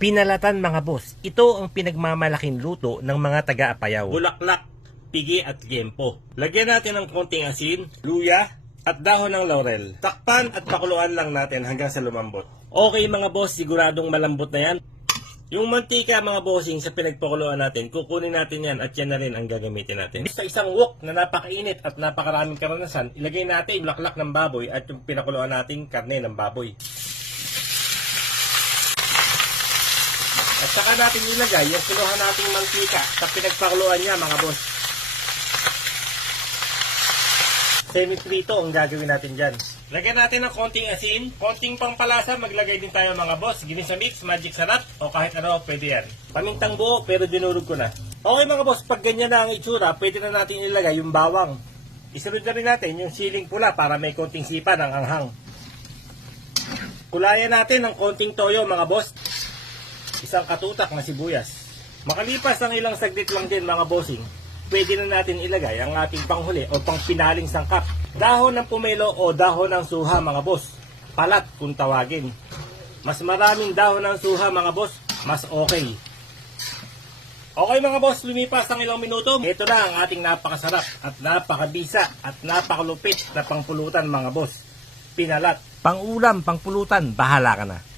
Pinalatan mga boss, ito ang pinagmamalaking luto ng mga taga-Apayao. Bulaklak, pigi at liempo. Lagyan natin ng konting asin, luya, at dahon ng laurel. Takpan at pakuluan lang natin hanggang sa lumambot. Okay mga boss, siguradong malambot na yan. Yung mantika mga bossing sa pinagpakuluan natin, kukunin natin yan at yan na rin ang gagamitin natin. Sa isang wok na napakainit at napakaraming karanasan, ilagay natin yung bulaklak ng baboy at yung pinakuluan nating karne ng baboy. At saka natin ilagay yung kinuha nating mantika sa pinagpakuluan niya mga boss. Semi-prito ang gagawin natin dyan. Lagyan natin ng konting asin, konting pampalasa, maglagay din tayo mga boss. Ginisa mix, magic sarap, o kahit ano, pwede yan. Pamintang buo, pero dinurog ko na. Okay mga boss, pag ganyan na ang itsura, pwede na natin ilagay yung bawang. Isunod na rin natin yung siling pula para may konting sipa ng anghang. Kulayan natin ng konting toyo mga boss. Isang katutak na sibuyas. Makalipas ng ilang saglit lang din mga bossing, pwede na natin ilagay ang ating panghuli o pangpinaling sangkap. Dahon ng pumelo o dahon ng suha mga boss. Palat kung tawagin. Mas maraming dahon ng suha mga boss, mas okay. Okay mga boss, lumipas ng ilang minuto. Ito na ang ating napakasarap at napakabisa at napakalupit na pangpulutan mga boss. Pinalat. Pang-ulam, pang-pulutan, bahala ka na.